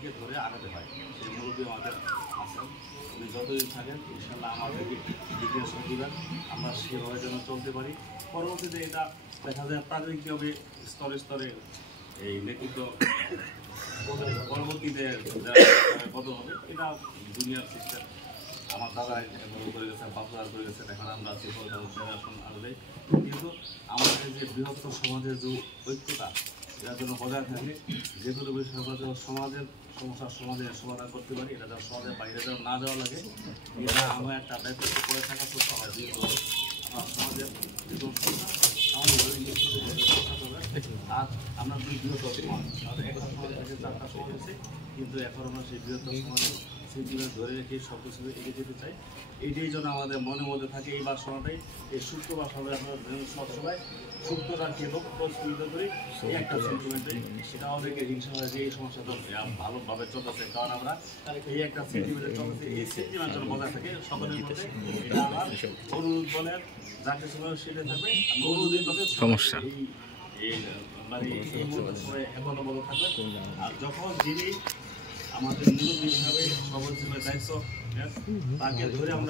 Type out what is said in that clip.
মুরব্বীকে ধরে আগাতে হয়। সেই মুরব্বী আমাদের আছেন, উনি যতদিন থাকেন ইনশাল্লাহ আমাদেরকে ডিটেলস দিবেন, আমরা সেভাবে যেন চলতে পারি। পরবর্তীতে এটা দেখা যায় প্রাথমিকভাবে স্তরে স্তরে এই নেতৃত্ব পরবর্তীতে কত হবে এটা দুনিয়ার সিস্টেম। আমার দাদা করে গেছে, বাপদাদা করে গেছে, এখন আমরা আছি জেনারেশন আসবে। কিন্তু আমাদের যে বৃহত্তর সমাজের যে ঐক্যতা এটার জন্য বজায় থাকে, যে কোনো বিষয় আমরা যেন সমাজের সমস্যার সমাধান করতে পারি, এটা যেন সমাজের বাইরে যেন না যাওয়া লাগে, এটা আমার একটা দায়িত্ব করে থাকা সত্য হয়। যেহেতু আমার সমাজের আর আমরা দুই বৃহত্তর সমাজ, আমাদের একটা সমাজ থেকে চারটা সমাজ আছে, কিন্তু এখন আমরা সেই বৃহত্তর সমাজের সেন্টিমেন্ট ধরে রেখে সব কিছু এগিয়ে যেতে চাই। এইটাই জন্য আমাদের মনের মধ্যে থাকে এই বাসনাটাই, এই শুক্রবার সবাই আমরা সবসময় শুক্রবারকে লক্ষ্য স্থিত করি এই একটা সেন্টিমেন্টে। সেটা আমাদেরকে হিংসা হয় যে এই সমস্যাটা ভালোভাবে চলতেছে, কারণ আমরা এই একটা সেন্টিমেন্টে চলতেছে, এই সেন্টিমেন্ট যেন বজায় থাকে সকলের মধ্যে। এটা আমার অনুরোধ বলেন, যা কিছু সেটা থাকবে অনুরোধের কথা সমস্যা এই মানে এই মুহূর্তে সবাই এখনো বড় থাকবে। আর যখন যিনি আমাদের মুরব্বী হিসাবে সমাজ দায়িত্ব তাকে ধরে আমরা